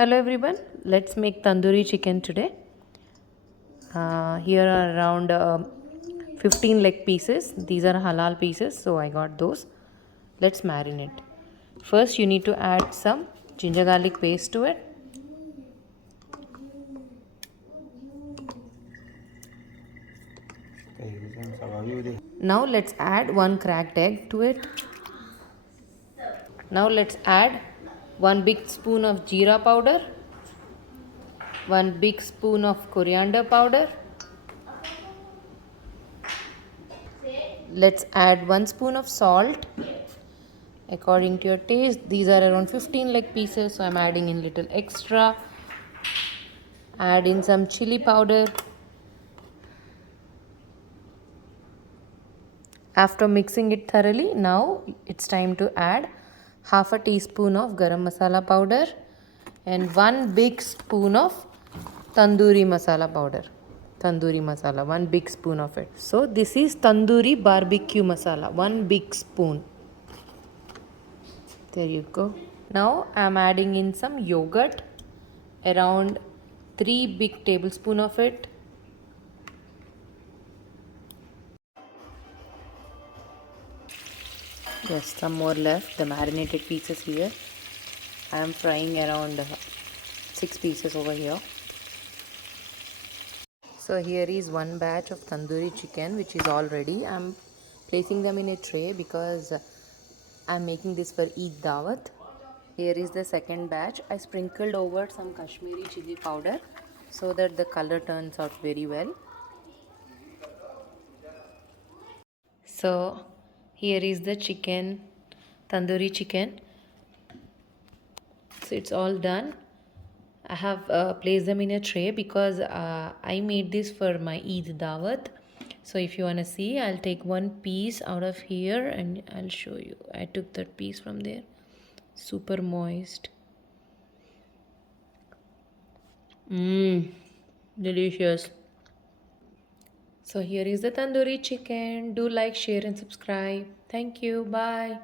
Hello everyone, let's make tandoori chicken today. Here are around 15 leg pieces. These are halal pieces, so I got those. Let's marinate. First, you need to add some ginger garlic paste to it. Now let's add one cracked egg to it. Now let's add one big spoon of jeera powder, one big spoon of coriander powder. Let's add 1 spoon of salt according to your taste. These are around 15 leg pieces, so I'm adding in little extra. Add in some chili powder. After mixing it thoroughly, now it's time to add half a teaspoon of garam masala powder and 1 big spoon of tandoori masala powder. Tandoori masala, 1 big spoon of it. So this is tandoori barbecue masala, 1 big spoon. There you go. Now I'm adding in some yogurt, around 3 big tablespoons of it. Just some more left, the marinated pieces here. I am frying around 6 pieces over here. So here is one batch of tandoori chicken which is all ready. I'm placing them in a tray because I'm making this for Eid Dawat. Here is the second batch. I sprinkled over some Kashmiri chili powder so that the color turns out very well. So here is the chicken, tandoori chicken. So it's all done. I have placed them in a tray because I made this for my Eid Dawat. So if you want to see, I'll take one piece out of here and I'll show you. I took that piece from there. Super moist. Delicious. So here is the tandoori chicken. Do like, share and subscribe. Thank you. Bye.